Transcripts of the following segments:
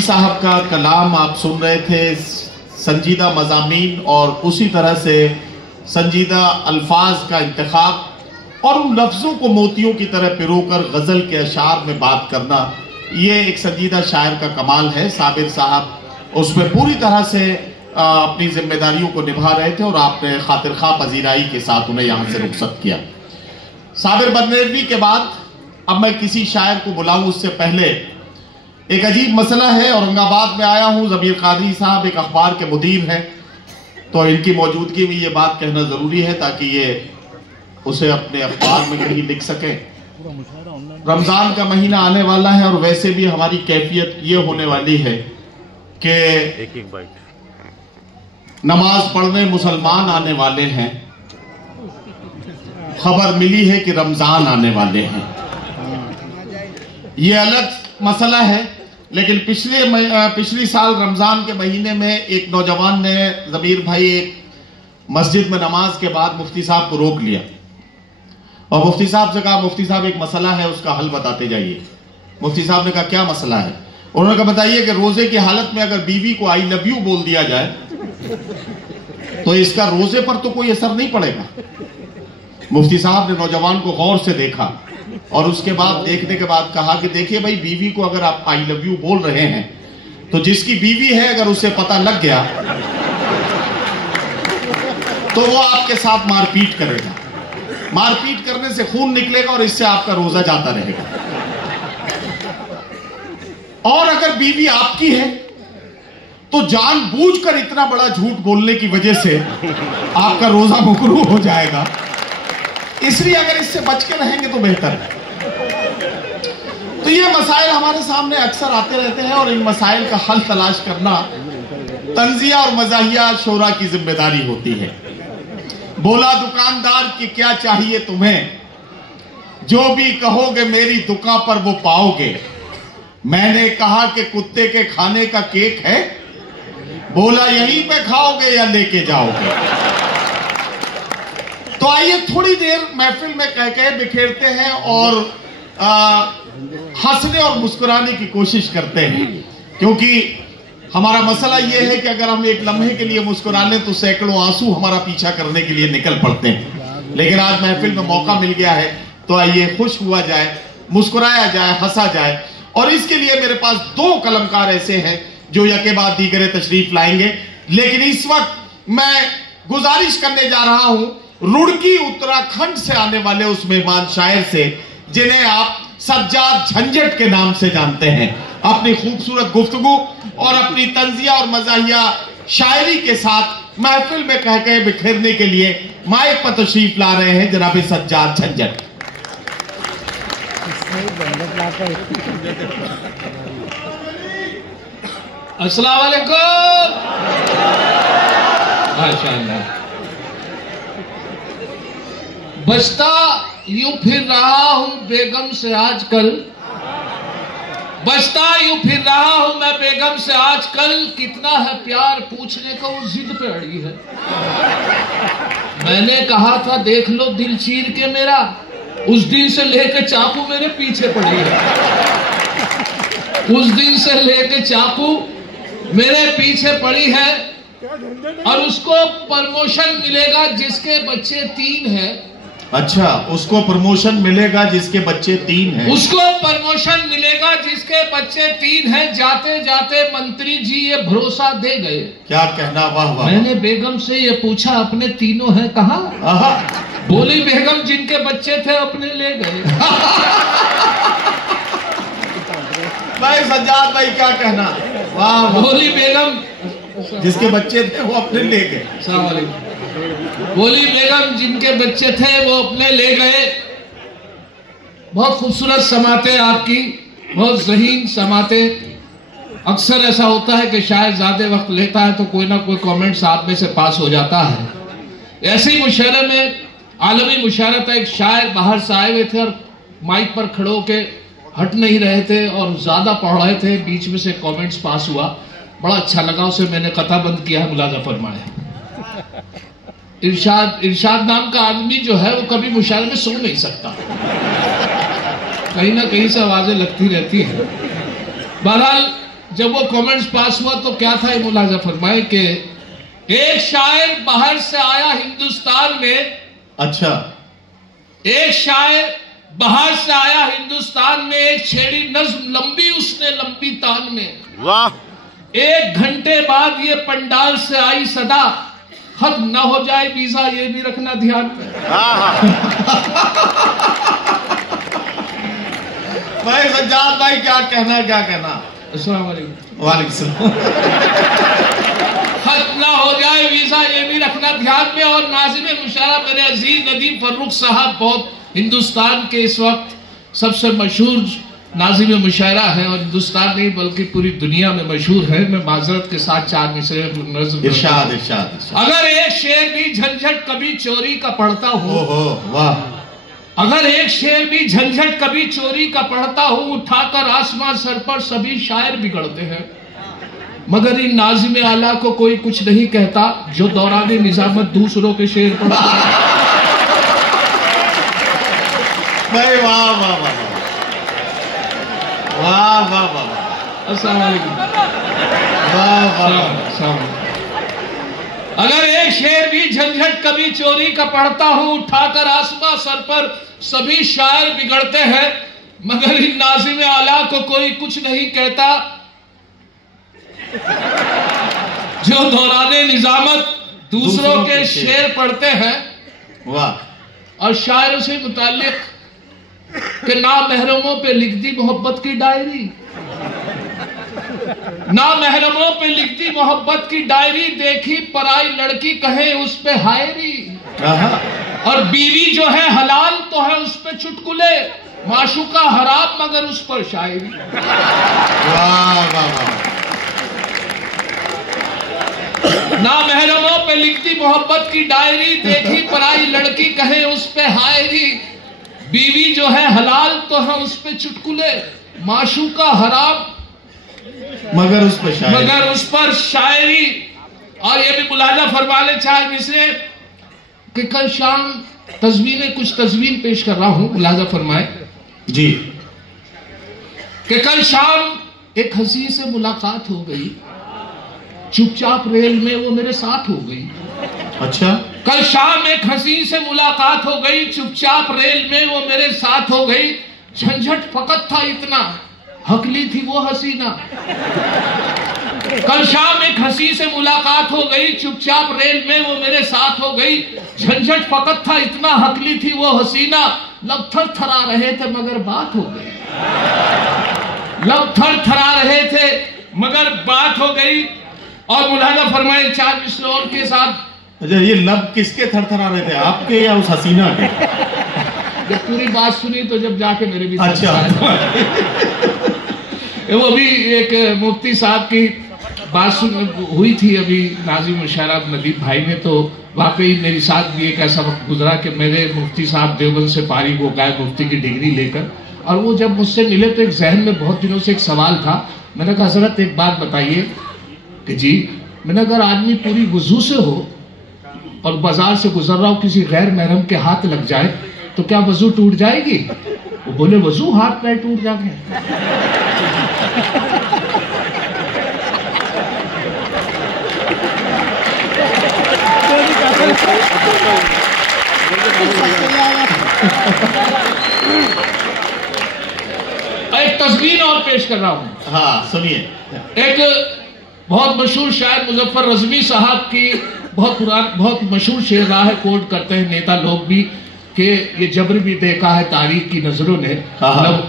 साहब का कलाम आप सुन रहे थे, संजीदा मज़ामीन और उसी तरह से संजीदा अल्फाज का इंतखाब और उन लफ्ज़ों को मोतियों की तरह पिरोकर गज़ल के अशार में बात करना, ये एक संजीदा शायर का कमाल है। साबिर साहब उसमें पूरी तरह से अपनी जिम्मेदारियों को निभा रहे थे और आपने खातिर खा पजीराई के साथ उन्हें यहाँ से रुखसत किया। साबिर बदनेरवी के बाद अब मैं किसी शायर को बुलाऊं उससे पहले एक अजीब मसला है। औरंगाबाद में आया हूं, ज़मीर कादरी साहब एक अखबार के मुदीर हैं, तो इनकी मौजूदगी में ये बात कहना ज़रूरी है ताकि ये उसे अपने अखबार में कहीं लिख सकें। रमज़ान का महीना आने वाला है और वैसे भी हमारी कैफियत ये होने वाली है कि नमाज पढ़ने मुसलमान आने वाले हैं, खबर मिली है कि रमज़ान आने वाले हैं। ये अलग मसला है, लेकिन पिछली साल रमज़ान के महीने में एक नौजवान ने, ज़मीर भाई, एक मस्जिद में नमाज के बाद मुफ्ती साहब को रोक लिया और मुफ्ती साहब से कहा, मुफ्ती साहब एक मसला है, उसका हल बताते जाइए। मुफ्ती साहब ने कहा क्या मसला है? उन्होंने कहा बताइए कि रोजे की हालत में अगर बीवी को आई लव यू बोल दिया जाए तो इसका रोजे पर तो कोई असर नहीं पड़ेगा। मुफ्ती साहब ने नौजवान को गौर से देखा और उसके बाद देखने के बाद कहा कि देखिए भाई, बीवी को अगर आप आई लव यू बोल रहे हैं तो जिसकी बीवी है अगर उसे पता लग गया तो वो आपके साथ मारपीट करेगा, मारपीट करने से खून निकलेगा और इससे आपका रोजा जाता रहेगा। और अगर बीवी आपकी है तो जानबूझकर इतना बड़ा झूठ बोलने की वजह से आपका रोजा मुकरू हो जाएगा। इसलिए अगर इससे बच के रहेंगे तो बेहतर है। तो ये मसाइल हमारे सामने अक्सर आते रहते हैं और इन मसाइल का हल तलाश करना तंजिया और मज़ाहिया शोरा की जिम्मेदारी होती है। बोला दुकानदार कि क्या चाहिए तुम्हें, जो भी कहोगे मेरी दुकान पर वो पाओगे। मैंने कहा कि कुत्ते के खाने का केक है, बोला यहीं पे खाओगे या लेके जाओगे। तो आइए थोड़ी देर महफिल में कह कह बिखेरते हैं और हंसने और मुस्कुराने की कोशिश करते हैं, क्योंकि हमारा मसला यह है कि अगर हम एक लम्हे के लिए मुस्कुरा लें तो सैकड़ों आंसू हमारा पीछा करने के लिए निकल पड़ते हैं। लेकिन आज महफिल में मौका मिल गया है तो आइए खुश हुआ जाए, मुस्कुराया जाए, हंसा जाए। और इसके लिए मेरे पास दो कलमकार ऐसे हैं जो यके बाद दीगरे तशरीफ लाएंगे। लेकिन इस वक्त मैं गुजारिश करने जा रहा हूं रुड़की उत्तराखंड से आने वाले उस मेहमान शायर से जिन्हें आप सज्जाद झंझट के नाम से जानते हैं। अपनी खूबसूरत गुफ्तगू और अपनी तंजिया और मज़ाहिया शायरी के साथ महफिल में कह कह बिखेरने के लिए माइक पर तशरीफ ला रहे हैं जनाब सज्जाद झंझट। अस्सलाम वालेकुम। माशाअल्लाह। बचता यूं फिर रहा हूं बेगम से आजकल, बचता यूं फिर रहा हूं मैं बेगम से आजकल। कितना है प्यार पूछने को वो जिद पे अड़ी है। मैंने कहा था देख लो दिल चीर के मेरा, उस दिन से लेके चाकू मेरे पीछे पड़ी है। उस दिन से लेके चाकू मेरे पीछे पड़ी है। और उसको प्रमोशन मिलेगा जिसके बच्चे 3 हैं। अच्छा, उसको प्रमोशन मिलेगा जिसके बच्चे 3 हैं। उसको प्रमोशन मिलेगा जिसके बच्चे 3 हैं। जाते जाते मंत्री जी ये भरोसा दे गए। क्या कहना, वाह वाह। मैंने बेगम से ये पूछा अपने तीनों हैं कहाँ? बोली बेगम जिनके बच्चे थे अपने ले गए। भाई सज्जाद भाई क्या कहना, वाह। बोली बेगम जिसके बच्चे थे वो अपने ले गए। अस्सलाम वालेकुम। बोली बेगम जिनके बच्चे थे वो अपने ले गए। बहुत खूबसूरत समाते आपकी, बहुत ज़हीन समाते। अक्सर ऐसा होता है कि शायद ज्यादा वक्त लेता है तो कोई ना कोई कमेंट्स आप में से पास हो जाता है। ऐसे ही मुशायरे में, आलमी मुशायरा था, एक शायर बाहर से आए हुए थे और माइक पर खड़े होके हट नहीं रहे थे और ज्यादा पढ़ रहे थे। बीच में से कमेंट्स पास हुआ, बड़ा अच्छा लगा, उसे मैंने कथाबंद किया, मुलाजा फरमाया। इरशाद नाम का आदमी जो है वो कभी मुशायरे में सो नहीं सकता, कहीं ना कहीं से आवाजें लगती रहती हैं। बहरहाल जब वो कमेंट्स पास हुआ तो क्या था, ये मुलाजा फरमाए कि एक शायर बाहर से आया हिंदुस्तान में। अच्छा, एक शायर बाहर से आया हिंदुस्तान में, एक छेड़ी नज्म लंबी उसने लंबी तान में। वाह। 1 घंटे बाद ये पंडाल से आई सदा, खत्म ना हो जाए वीजा ये भी रखना ध्यान में। भाई सज्जाद भाई क्या कहना, क्या कहना। अस्सलाम वालेकुम। वालेकुम सलाम। खत्म ना हो जाए वीजा ये भी रखना ध्यान में। और नाज़िम मुशायरा मेरे अजीज नदीम फर्रुख साहब बहुत हिंदुस्तान के इस वक्त सबसे मशहूर नाज़िम मुशायरा है, और हिंदुस्तान नहीं बल्कि पूरी दुनिया में मशहूर है। मैं माजरत के साथ 4 मिसरे नज़्म इरशाद इरशाद। अगर एक शेर भी झंझट कभी चोरी का पढ़ता हूँ, वाह। अगर एक शेर भी झंझट कभी चोरी का पढ़ता हूँ, उठाकर आसमां सर पर सभी शायर बिगड़ते हैं, मगर इन नाज़िम आला को कोई कुछ नहीं कहता जो दौरान निजामत दूसरों के शेर पढ़ता है। भाई वाह वाह वाह वाह वाह वाह। अस्सलाम वालेकुम। वाह वाह। अगर एक शेर भी झंझट कभी चोरी का पढ़ता हूँ, उठाकर आसमां सर पर सभी शायर बिगड़ते हैं, मगर इन नाज़िम आला को कोई कुछ नहीं कहता जो दौराने निजामत दूसरों के शेर पढ़ते हैं। वाह। और शायरों से मुताल्लिक कि ना महरमों पे लिख दी मोहब्बत की डायरी, ना महरमों पे लिख दी मोहब्बत की डायरी, देखी पराई लड़की कहे उस पे हायरी, और बीवी जो है हलाल तो है उस पे चुटकुले, माशूका हराम मगर उस पर शायरी। वाह वाह वाह। ना महरमों पे लिखती मोहब्बत की डायरी, देखी पराई लड़की कहे उस पे हायरी, बीवी जो है हलाल तो है उस पे चुटकुले, माशूका हराम मगर उस पर शायरी, मगर उस पर शायरी। और ये भी मुलाजा फरमा ले 4 मिसरे कि कल शाम कुछ तस्वीर पेश कर रहा हूं, मुलाजा फरमाए जी कि कल शाम एक हंसी से मुलाकात हो गई, चुपचाप रेल में वो मेरे साथ हो गई। अच्छा। कल शाम एक हंसी से मुलाकात हो गई, चुपचाप रेल में वो मेरे साथ हो गई, झंझट फकत था इतना हकली थी वो हसीना। कल शाम एक हंसी से मुलाकात हो गई, चुपचाप रेल में वो मेरे साथ हो गई, झंझट फकत था इतना हकली थी वो हसीना, लब थर थरा रहे थे मगर बात हो गई, लब थर थरा रहे थे मगर बात हो गई। और मुलाजा फरमाए 4 मिसरे और के साथ। अच्छा, ये लब किसके थरथरा रहे थे, आपके या उस हसीना के? जब पूरी बात सुनी तो जब जाके मेरे भी अच्छा। वो भी एक मुफ्ती साहब की बात हुई थी अभी नाज़िम मुशायरा नदीम भाई ने, तो वाकई मेरे साथ भी एक ऐसा वक्त गुजरा कि मेरे मुफ्ती साहब देवबंद से फारिग हो गए मुफ्ती की डिग्री लेकर, और वो जब मुझसे मिले तो एक जहन में बहुत दिनों से एक सवाल था। मैंने कहा हज़रत एक बात बताइए कि जी, मैंने अगर आदमी पूरी वजू से हो और बाजार से गुजर रहा हो, किसी गैर महरम के हाथ लग जाए तो क्या वजू टूट जाएगी? वो बोले वजू हाथ पैर टूट जाएंगे। एक तस्वीर और पेश कर रहा हूं। हाँ सुनिए। एक बहुत मशहूर शायर मुजफ्फर रज़वी साहब की बहुत मशहूर शेर रहा है, कोट करते हैं नेता लोग भी कि ये जबर भी देखा है तारीख की नजरों ने,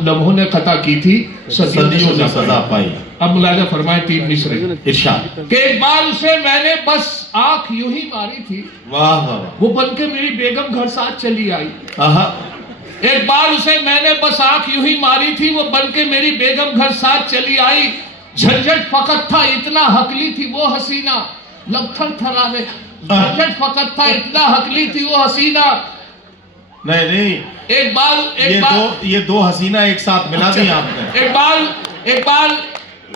लम्हों ने खता की थी सदियों ने सजा पाई। अब मुलाजा फरमाए 3 मिसरे इरशाद कि एक बार उसे मैंने बस आंख यूं ही मारी थी, वाह वाह, वो बनके मेरी बेगम घर साथ चली आई। एक बार उसे मैंने बस आंख यूं ही मारी थी, वो बनके मेरी बेगम घर साथ चली आई, झंझट फकत था इतना हकली थी वो हसीना, लबथर थरा में झंझट फकत था इतना हकली थी वो हसीना। नहीं ये दो हसीना एक साथ मिला दी आपने। एक बार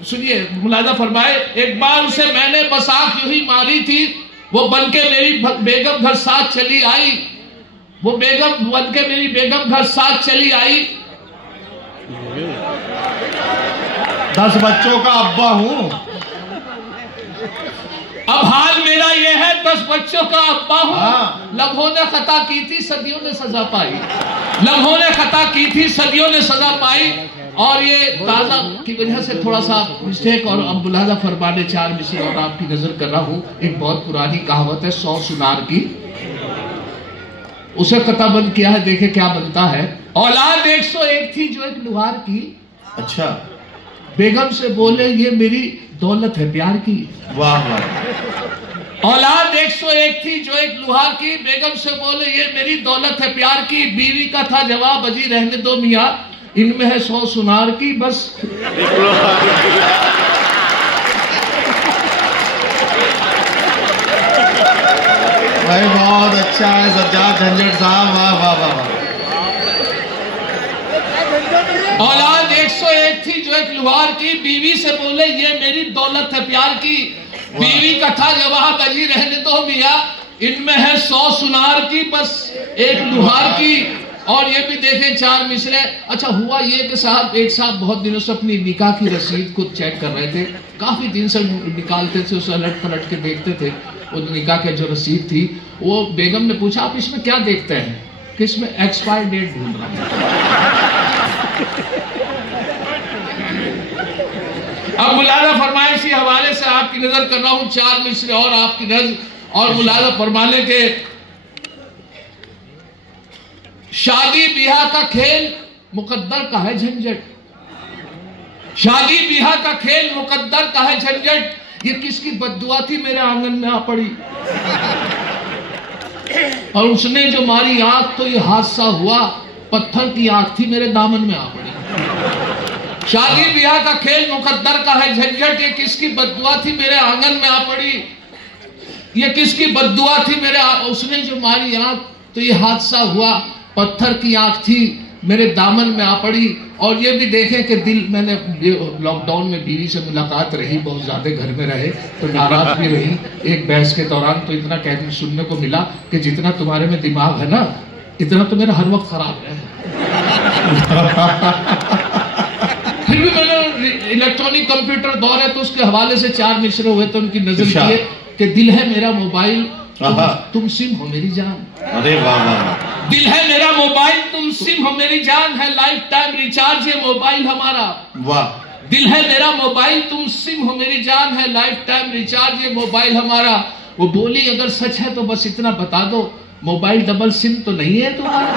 सुनिए, मुलाजा फरमाए, एक बार उसे मैंने बस आंख यूं ही मारी थी, वो बनके मेरी बेगम घर साथ चली आई, वो बेगम बनके मेरी बेगम घर साथ चली आई, 10 बच्चों का अब्बा हूं। अब हाल मेरा ये है, 10 बच्चों का अब्बा हूं। लम्हों ने खता की थी, सदियों ने सजा पाई। लम्हों ने खता की थी, सदियों ने सजा पाई। और ये ताजा की वजह से थोड़ा सा मिस्टेक, और अब मुलाजा फरमाने 4 मिसरे और आपकी नजर कर रहा हूं। एक बहुत पुरानी कहावत है 100 सुनार की, उसे कताबंद किया है, देखे क्या बनता है। औलाद 101 थी जो एक लुहार की। अच्छा। बेगम से बोले ये मेरी दौलत है प्यार की। वाह वाह। औलाद 101 थी जो एक लुहार की। बेगम से बोले ये मेरी दौलत है प्यार की। बीवी का था जवाब अजी रहने दो मियाँ, इनमें है 100 सुनार की बस। भाई बहुत अच्छा है सज्जाद झंझट साहब, वाह वाह वाह। औलाद 101 थी जो एक लुहार की। बीवी से बोले ये मेरी दौलत है प्यार की। बीवी का था जवाब अजी रहने दो मियाँ, इनमें है 100 सुनार की बस एक लुहार की। और ये भी देखें 4 मिसरे। अच्छा हुआ ये कि साहब एक साहब बहुत दिनों से अपनी निकाह की रसीद को चेक कर रहे थे, काफी दिन से निकालते थे, उसे अलट पलट के देखते थे। वो निकाह की जो रसीद थी, वो बेगम ने पूछा आप इसमें क्या देखते हैं? कि इसमें एक्सपायर डेट ढूंढ रहा है। अब मुलाजा फरमाए इसी हवाले से आपकी नजर कर रहा हूं 4 मिसरे और आपकी नजर, और मुलाजा फरमाने के शादी ब्याह का खेल मुकद्दर का है झंझट। शादी ब्याह का खेल मुकद्दर का है झंझट। ये किसकी बद्दुआ थी मेरे आंगन में आ पड़ी, और उसने जो मारी आंख तो ये हादसा हुआ, पत्थर की आंख थी मेरे दामन में आ पड़ी। शादी ब्याह का खेल मुकद्दर का है झंझट। ये किसकी बद्दुआ थी मेरे आंगन में आ पड़ी, ये किसकी बद्दुआ थी मेरे उसने जो मारी आंख तो ये हादसा हुआ, पत्थर की आंख थी मेरे दामन में आ पड़ी। और ये भी देखें कि दिल, मैंने लॉकडाउन में बीवी से मुलाकात रही, बहुत ज्यादा घर में रहे तो नाराज भी रही। एक बहस के दौरान तो इतना कहने सुनने को मिला कि जितना तुम्हारे में दिमाग है ना, इतना तो मेरा हर वक्त खराब है। फिर भी मैंने इलेक्ट्रॉनिक कंप्यूटर दौर है तो उसके हवाले से 4 मिसरे हुए तो उनकी नजर किए कि दिल है मेरा मोबाइल, तुम सिम हो मेरी जान। अरे वाह वाह। दिल है मेरा मोबाइल, तुम सिम हो मेरी जान, है लाइफ टाइम रिचार्ज ये मोबाइल हमारा। वाह। दिल है मेरा मोबाइल, तुम सिम हो मेरी जान, है लाइफ टाइम रिचार्ज ये मोबाइल हमारा। वो बोली अगर सच है तो बस इतना बता दो, मोबाइल डबल सिम तो नहीं है तुम्हारा?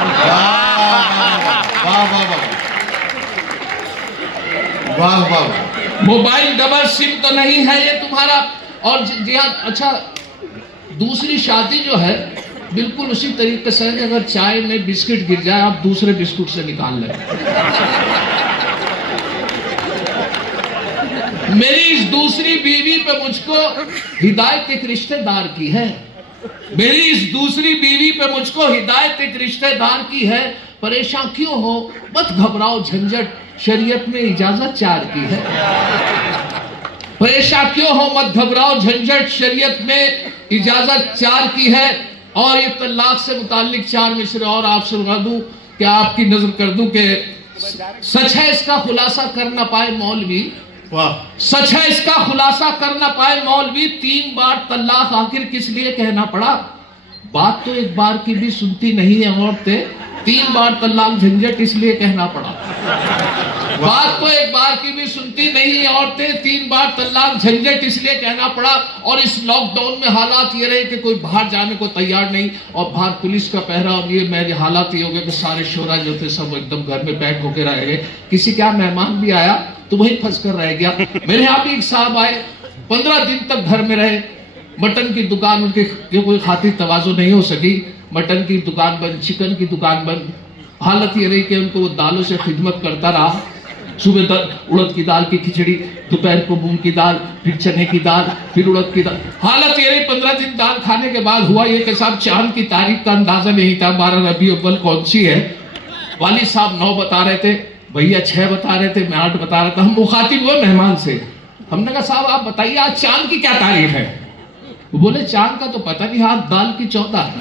वाह वाह वाह वाह। मोबाइल डबल सिम तो नहीं है ये तुम्हारा। और जी हाँ, अच्छा दूसरी शादी जो है बिल्कुल उसी तरीके से, अगर चाय में बिस्किट गिर जाए आप दूसरे बिस्कुट से निकाल लें। मेरी इस दूसरी बीवी पे मुझको हिदायत एक रिश्तेदार की है। मेरी इस दूसरी बीवी पे मुझको हिदायत एक रिश्तेदार की है। परेशान क्यों हो, मत घबराओ झंझट, शरीयत में इजाजत 4 की है। परेशान क्यों हो, मत घबराओ झंझट, शरीयत में इजाजत 4 की है। और ये तलाक से मुताल्लिक 4 मिसरे और आप सुना दूं कि आपकी नजर कर दूं कि सच है इसका खुलासा कर ना पाए मौलवी। वाह। सच है इसका खुलासा कर ना पाए मौलवी, 3 बार तलाक आखिर किस लिए कहना पड़ा? बात तो एक बार की भी सुनती नहीं है औरतें, 3 बार तलाक झंझट इसलिए कहना पड़ा। बात तो एक बार की भी सुनती नहीं है औरतें, 3 बार तलाक झंझट इसलिए कहना पड़ा। और इस लॉकडाउन में हालात ये रहे कि कोई बाहर जाने को तैयार नहीं, और बाहर पुलिस का पहरा, और ये मेरे हालात ये हो गए कि सारे शोरा जो थे सब एकदम घर में पैक होकर रह गए। किसी क्या मेहमान भी आया तो वही फंस कर रह गया। मेरे यहाँ भी एक साहब आए, 15 दिन तक घर में रहे। मटन की दुकान उनके कोई खातिर तवाज़ो नहीं हो सकी, मटन की दुकान बंद, चिकन की दुकान बंद। हालत ये रही कि उनको वो दालों से खिदमत करता रहा। सुबह तक उड़द की दाल की खिचड़ी, दोपहर को मूंग की दाल, फिर चने की दाल, फिर उड़द की दाल। हालत ये रही। 15 दिन दाल खाने के बाद हुआ ये कि साहब चांद की तारीख का अंदाजा नहीं था, 12 रबी अव्वल कौन सी है। वाली साहब 9 बता रहे थे, भैया 6 बता रहे थे, मैं 8 बता रहा था। हम मुखातिब हुए मेहमान से, हमने कहा साहब आप बताइए आज चांद की क्या तारीख है? वो बोले चांद का तो पता नहीं, आज दाल की 14 है।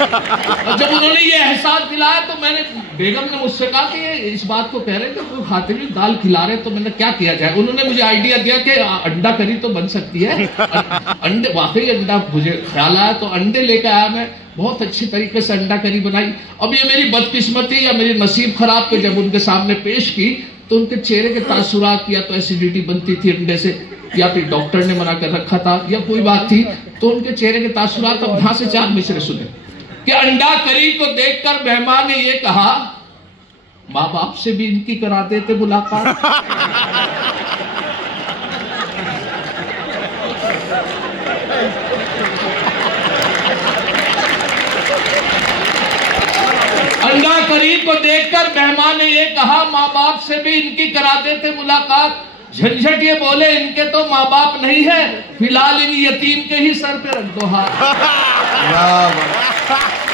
और जब उन्होंने ये एहसास दिलाया तो मैंने, बेगम ने मुझसे कहा कि ये इस बात को कह रहे थे तो खाते हुए दाल खिला रहे, तो मैंने क्या किया जाए। उन्होंने मुझे आइडिया दिया कि अंडा करी तो बन सकती है। अंडे, वाकई अंडा मुझे ख्याल आया तो अंडे लेकर आया मैं, बहुत अच्छी तरीके से अंडा करी बनाई। अब ये मेरी बदकिस्मती या मेरी नसीब खराब के जब उनके सामने पेश की तो उनके चेहरे के तासुरात, या तो एसिडिटी बनती थी अंडे से, या फिर डॉक्टर ने मना कर रखा था, या कोई बात थी, तो उनके चेहरे के तासुरात। अब यहाँ से 4 मिसरे सुने कि अंडा करी को देखकर मेहमान ने ये कहा, माँ बाप से भी इनकी करा देते मुलाकात। अंडा करी को देखकर मेहमान ने ये कहा, माँ बाप से भी इनकी करा देते मुलाकात। झंझट ये बोले, इनके तो माँ बाप नहीं है, फिलहाल इन यतीम के ही सर पे रख दो हाथ।